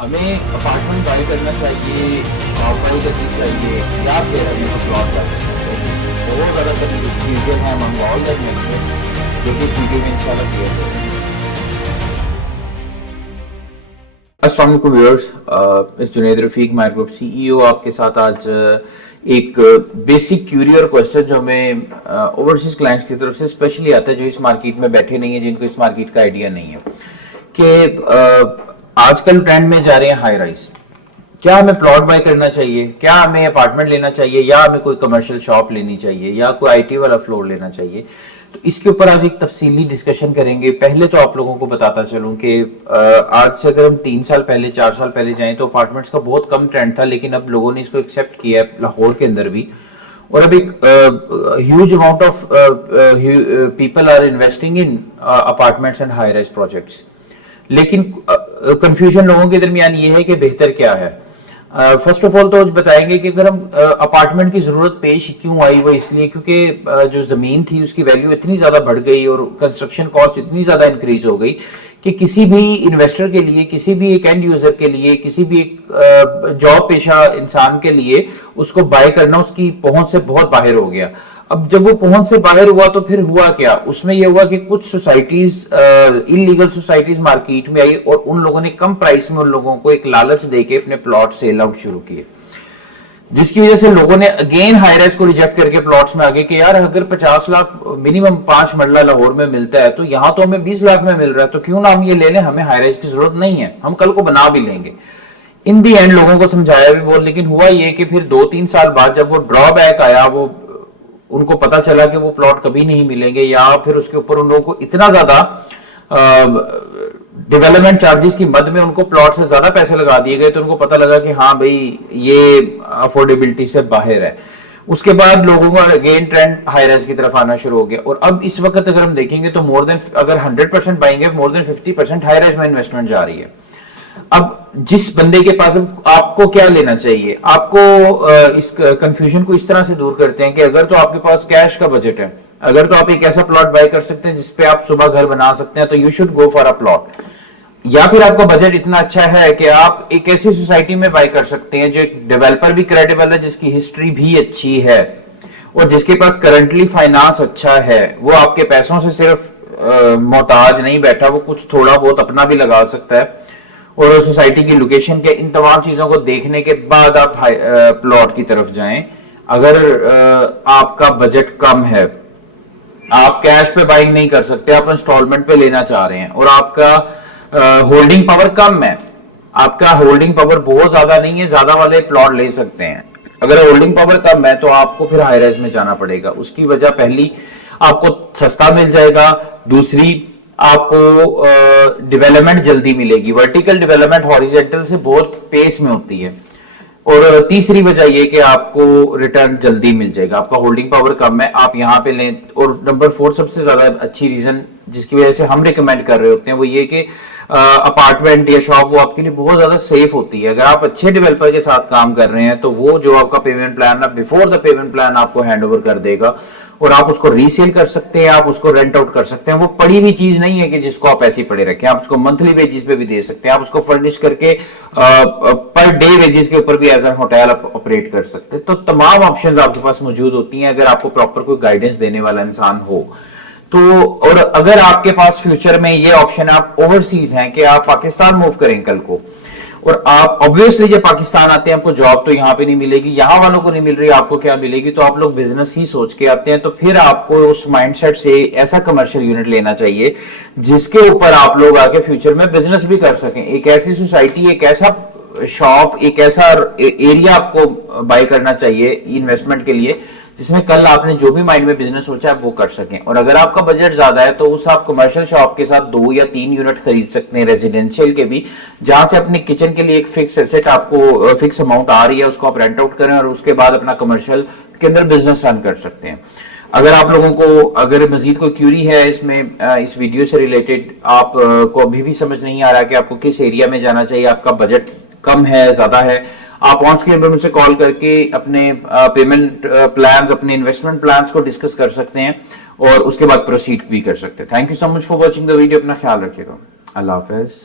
हमें apartment bye करना चाहिए, शॉप बाय करनी चाहिए, या फिर हमें कुछ प्लॉट बाय करना चाहिए। बहुत ज़्यादातर चीज़ें हैं अमंग ऑल दैट मेंशन जो कि इस वीडियो में इंशाल्लाह क्लियर करेंगे। अस्सलाम वालेकुम व्यूअर्स, इस Junaid Rafiq my group CEO आपके साथ आज एक बेसिक क्यूरी और क्वेश्चन जो हमें ओवरसीज क्लाइंट्स की तरफ से स्पेशली आता है जो इस मार्केट में बैठे नहीं है, जिनको इस मार्केट का आइडिया नहीं है कि आजकल ट्रेंड में जा रहे हैं हाई राइज। क्या हमें प्लॉट बाय करना चाहिए, क्या हमें अपार्टमेंट लेना चाहिए, या हमें कोई कमर्शियल शॉप लेनी चाहिए, या कोई आईटी वाला फ्लोर लेना चाहिए। तो इसके ऊपर आज एक तफसीली डिस्कशन करेंगे। पहले तो आप लोगों को बताता चलूं कि आज से अगर हम 3 साल पहले 4 साल पहले जाएं तो अपार्टमेंट्स का बहुत कम ट्रेंड था, लेकिन अब लोगों ने इसको एक्सेप्ट किया है लाहौर के अंदर भी। और अब एक huge amount of people are investing in apartments and high rise projects. लेकिन कंफ्यूजन लोगों के दरमियान ये है कि बेहतर क्या है। फर्स्ट ऑफ ऑल तो बताएंगे कि अगर हम अपार्टमेंट की जरूरत पेश क्यों आई, वो इसलिए क्योंकि जो जमीन थी उसकी वैल्यू इतनी ज्यादा बढ़ गई और कंस्ट्रक्शन कॉस्ट इतनी ज्यादा इंक्रीज हो गई कि किसी भी इन्वेस्टर के लिए, किसी भी एक एंड यूजर के लिए, किसी भी एक जॉब पेशा इंसान के लिए उसको बाय करना उसकी पहुंच से बहुत बाहर हो गया। अब जब वो पहुंच से बाहर हुआ तो फिर हुआ क्या, उसमें यह हुआ कि कुछ सोसाइटीज इलीगल सोसाइटीज मार्केट में आई और उन लोगों ने कम प्राइस में उन लोगों को एक लालच देके अपने प्लॉट सेल आउट शुरू किए, जिसकी वजह से लोगों ने अगेन हाई राइज को रिजेक्ट करके प्लॉट्स में आगे कि यार अगर 50 लाख मिनिमम 5 मरला लाहौर में मिलता है तो यहां तो हमें 20 लाख में मिल रहा है, तो क्यों ना हम ये ले लें, हमें हाई राइज की जरूरत नहीं है, हम कल को बना भी लेंगे। इन दी एंड लोगों को समझाया भी बहुत, लेकिन हुआ ये कि फिर 2-3 साल बाद जब वो ड्रॉबैक आया, वो उनको पता चला कि वो प्लॉट कभी नहीं मिलेंगे, या फिर उसके ऊपर उन लोगों को इतना ज्यादा डेवलपमेंट चार्जेस की मद में उनको प्लॉट से ज्यादा पैसे लगा दिए गए, तो उनको पता लगा कि हाँ भाई ये अफोर्डेबिलिटी से बाहर है। उसके बाद लोगों का अगेन ट्रेंड हाई राइज की तरफ आना शुरू हो गया। और अब इस वक्त अगर हम देखेंगे तो मोर देन, अगर 100% बाइंगे, मोर देन 50% हाई राइज में इन्वेस्टमेंट जा रही है। अब जिस बंदे के पास, आपको क्या लेना चाहिए, आपको इस कंफ्यूजन को इस तरह से दूर करते हैं कि अगर तो आपके पास कैश का बजट है, अगर तो आप एक ऐसा प्लॉट बाय कर सकते हैं जिसपे आप सुबह घर बना सकते हैं, तो you should go for a plot. या फिर आपका बजट इतना अच्छा है कि आप एक ऐसी सोसाइटी में बाय कर सकते हैं जो एक डेवलपर भी क्रेडिबल है, जिसकी हिस्ट्री भी अच्छी है और जिसके पास करंटली फाइनेंस अच्छा है। वो आपके पैसों से सिर्फ मोहताज नहीं बैठा, वो कुछ थोड़ा बहुत अपना भी लगा सकता है। और सोसाइटी की लोकेशन के इन तमाम चीजों को देखने के बाद आप प्लॉट की तरफ जाएं। अगर आपका बजट कम है, आप कैश पे बाइंग नहीं कर सकते, आप इंस्टॉलमेंट पे लेना चाह रहे हैं, और आपका होल्डिंग पावर कम है, आपका होल्डिंग पावर बहुत ज्यादा नहीं है, ज्यादा वाले प्लॉट ले सकते हैं। अगर होल्डिंग पावर कम है तो आपको फिर हाई राइज में जाना पड़ेगा। उसकी वजह, पहली आपको सस्ता मिल जाएगा, दूसरी आपको डेवलपमेंट जल्दी मिलेगी। वर्टिकल डेवलपमेंट हॉरिजेंटल से बहुत पेस में होती है। और तीसरी वजह यह कि आपको रिटर्न जल्दी मिल जाएगा, आपका होल्डिंग पावर कम है, आप यहां पे लें। और नंबर 4 सबसे ज्यादा अच्छी रीजन जिसकी वजह से हम रिकमेंड कर रहे होते हैं वो ये कि अपार्टमेंट या शॉप वो आपके लिए बहुत ज्यादा सेफ होती है। अगर आप अच्छे डेवलपर के साथ काम कर रहे हैं तो वो जो आपका पेमेंट प्लान है, बिफोर द पेमेंट प्लान आपको हैंड ओवर कर देगा और आप उसको रीसेल कर सकते हैं, आप उसको रेंट आउट कर सकते हैं। वो पड़ी हुई चीज नहीं है कि जिसको आप ऐसे पड़े रखें, आप उसको मंथली वेजेस पे भी दे सकते हैं, आप उसको फर्निश करके पर डे वेजेस के ऊपर भी एज एन होटल ऑपरेट कर सकते हैं। तो तमाम ऑप्शंस आपके पास मौजूद होती हैं अगर आपको प्रॉपर कोई गाइडेंस देने वाला इंसान हो तो। और अगर आपके पास फ्यूचर में ये ऑप्शन, आप ओवरसीज हैं कि आप पाकिस्तान मूव करें कल को, और आप ऑब्वियसली जब पाकिस्तान आते हैं आपको जॉब तो यहाँ पे नहीं मिलेगी, यहाँ वालों को नहीं मिल रही, आपको क्या मिलेगी, तो आप लोग बिजनेस ही सोच के आते हैं। तो फिर आपको उस माइंडसेट से ऐसा कमर्शियल यूनिट लेना चाहिए जिसके ऊपर आप लोग आके फ्यूचर में बिजनेस भी कर सकें। एक ऐसी सोसाइटी, एक ऐसा शॉप, एक ऐसा एरिया आपको बाय करना चाहिए इन्वेस्टमेंट के लिए जिसमें कल आपने जो भी माइंड में बिजनेस सोचा है वो कर सकें। और अगर आपका बजट ज्यादा है तो उस आप कमर्शियल शॉप के साथ 2 या 3 यूनिट खरीद सकते हैं, रेजिडेंशियल के भी, जहां से अपने किचन के लिए एक फिक्स एसेट आपको फिक्स अमाउंट आ रही है, उसको आप रेंट आउट करें और उसके बाद अपना कमर्शियल के अंदर बिजनेस रन कर सकते हैं। अगर आप लोगों को अगर मजीद कोई क्यूरी है इसमें, इस वीडियो से रिलेटेड, आप को अभी भी समझ नहीं आ रहा कि आपको किस एरिया में जाना चाहिए, आपका बजट कम है, ज्यादा है, आप ऑन स्क्रीन पर मुझसे कॉल करके अपने पेमेंट प्लान्स, अपने इन्वेस्टमेंट प्लान्स को डिस्कस कर सकते हैं और उसके बाद प्रोसीड भी कर सकते हैं। Thank you so much for watching the video. अपना ख्याल रखिएगा। अल्लाह हाफिज।